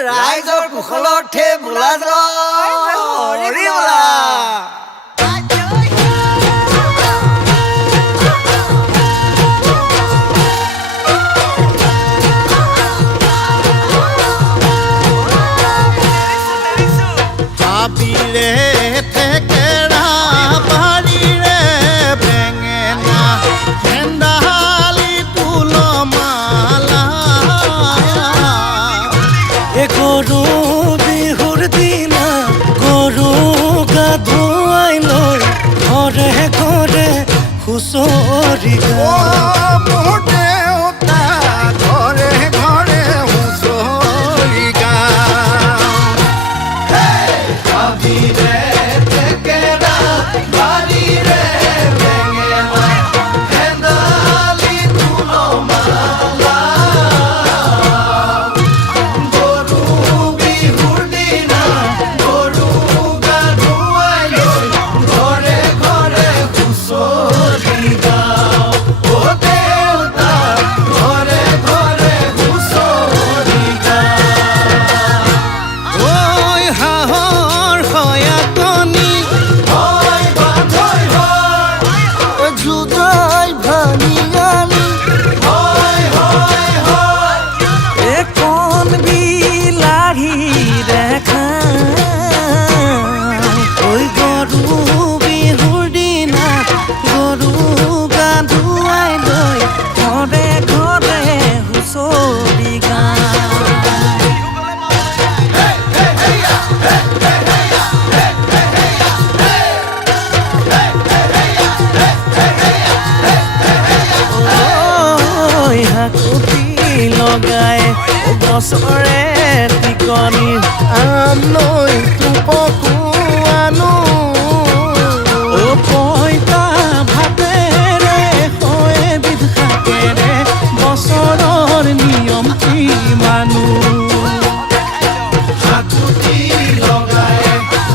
ৰাইজৰ কুশলৰ্থে বোলা হৰি বোলা ভাবিৰে থেকেৰা বাৰীৰে বেঙেনা হেন্দালি ফুল মালা গৰু বিহুৰ দিনা গৰু গা ধুৱাই লৈ ঘৰে ঘৰে হুঁচৰি মোৰ দেউতা ঘৰে ঘৰে হুঁচৰি গাবিৰে থেকেৰা বাৰীৰে বেঙেনা হেন্দালি ফুল মালা লগাই বছৰে টিকনি আম নৈ টোপকো আনো পইতা ভাতেৰে এবিধ শাকেৰে বছৰৰ নিয়ম কি মানো হাকুতি লগাই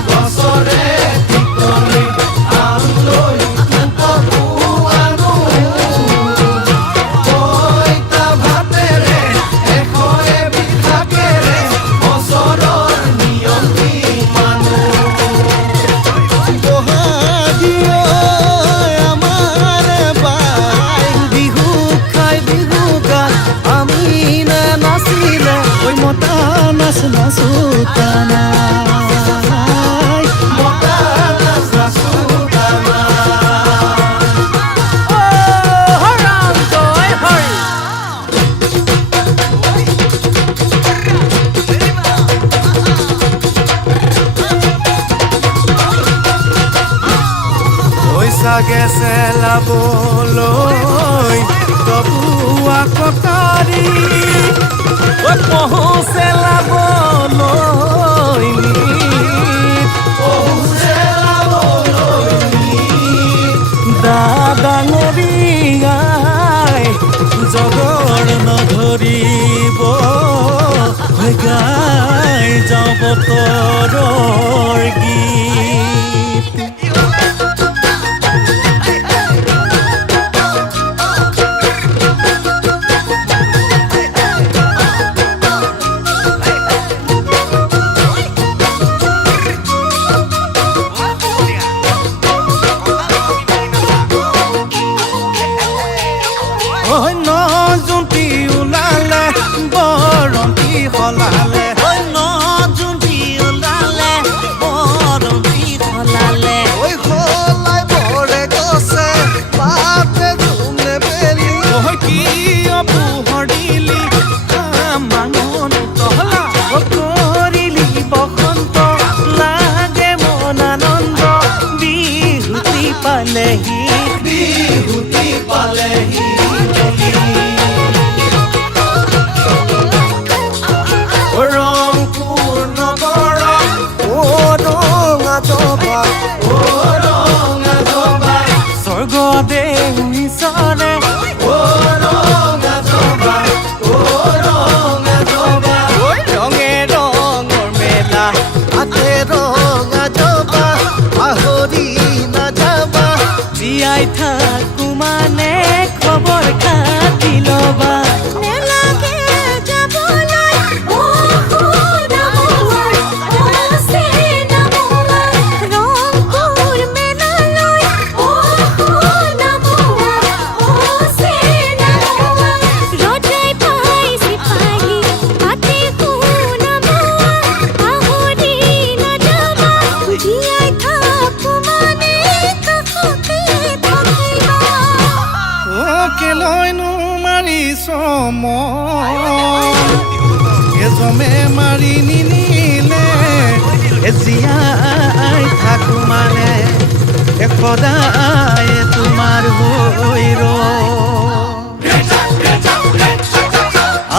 বছৰে টিকনি আম নৈ টোপকো আনো পইতা ভাতেৰে এবিধ শাকেৰে বছৰৰ নিয়ম কি মানো আমাৰ বাই বিহু খাই বিহু গান আমি নাচিলে ঐ মতা নাচ নাচোতানা চাগে চেলাবলৈ কপুৱা কটাৰী ডাঙৰীয়াই জগৰ নধৰিব গাই যাওঁ বতৰৰ গীত জুতি ওলালে বৰন্তি সলালে জুতি ওলালে বৰন্তি সলালে ঐ সলাই বৰে গছে পাতে জুমে বেলি কিয় পোহৰিলি মানুহ তহলা কৰিলি বসন্ত লাগে মন আনন্দ বিহুতি পালেহি ৰংপুৰ নগৰ স্বৰ্গদেউ ঈশ্বৰে কেলৈনো মাৰিছ মন এজমে মাৰি নিনিলে জীয়াই থাকো মানে সদায় তোমাৰ হৈ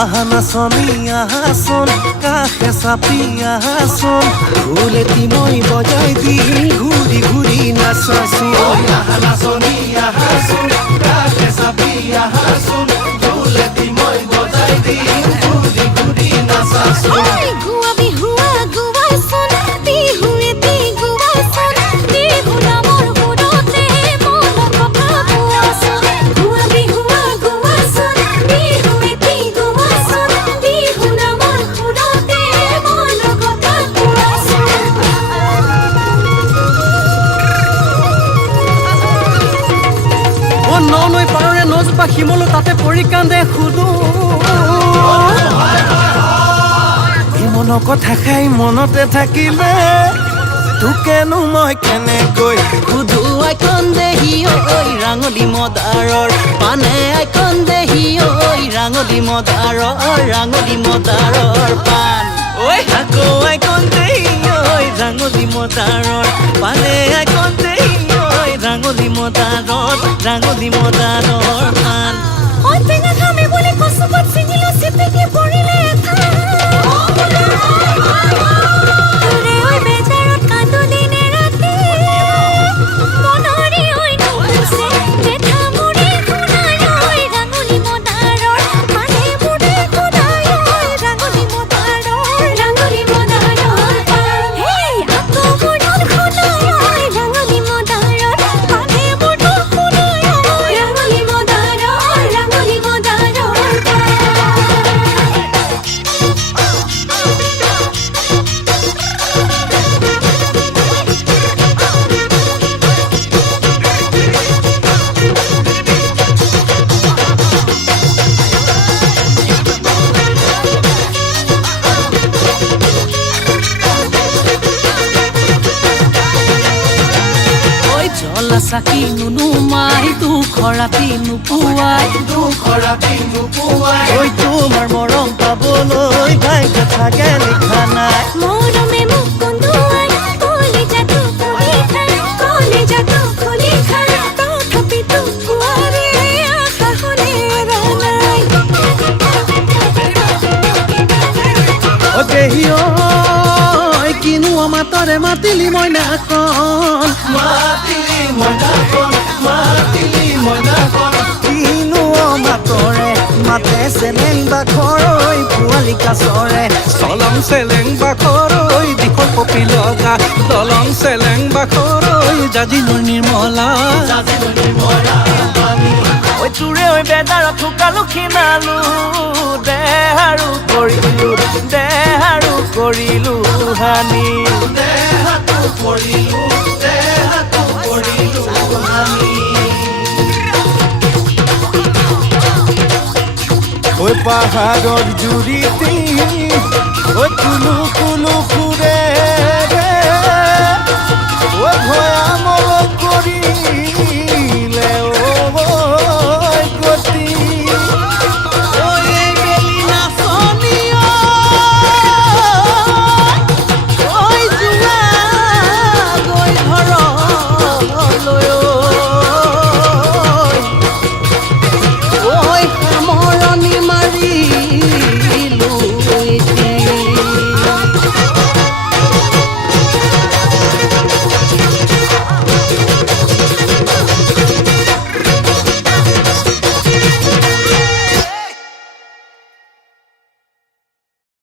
আহা নাচনী আহাচোন কাষে চাপি আহাচোন ঢোলেটি মই বজাই দি ঘূৰি ঘূৰি নাচাচোন আহা নাচনী আহাচোন কাষে চাপি আহাচোন ঢোলেটি মই বজাই দিম ঘূৰি ঘূৰি নাচাচোন গুৱা বিহুৱা গুৱাচোন বিহুৱেতি গুৱাচোন বিহু নামৰ সুৰতে মন কথা কোৱাচোন গুৱা বিহুৱা গুৱাচোন বিহুৱেতি গুৱাচোন বিহু নামৰ সুৰতে মন কথা কোৱাচোন নৈ পাৰৰে নজোপা শিমলো তাতে পৰি কান্দে সুদো মনৰ কথা খাই মনতে থাকিলে তোকেনো মই কেনেকৈ সুধো আইকন দেহি ঐ ৰাঙলী মদাৰৰ পানে আইকন দেহি ঐ ৰাঙলী মদাৰৰ পান ঐ আকৌ আইকন দেহি ঐ ৰাঙলী মদাৰৰ পানে আইকন দেহি ঐ ৰাঙলী মদাৰৰ পান ঐ টেঙা খামে বুলি কচুপাত ছিঙিলো চিটিকি পৰিলে চাকি নুনুমাই দুখৰাতি নোপোৱাই ঐ তোমাৰ মৰম পাবলৈ ভাগ্য থাকে লিখা নাই মৰমে মোক কন্দুৱাই কলিজাটো খুলি খাই তথাপিতো পোৱাৰে আশা শুনে নাই ঐ পেহী ঐ কিনো মাতৰে মাতিলি মইনাকণ কিনো মাতৰে মাতে চেলেং বাখৰ ঐ পোৱালি কাছৰে চলং চেলেং বাখৰৈ দিশৰ কপি লগা দলং চেলেং বাখৰৈ জাজিনৰ নিৰ্মলা ঐ তোৰে ঐ বেদাৰত থুকালো খিনালো দেহাৰো কৰিলো হানি ঐ পাহাৰৰ জুৰিতে ঐ কুলু কুলু ফুৰে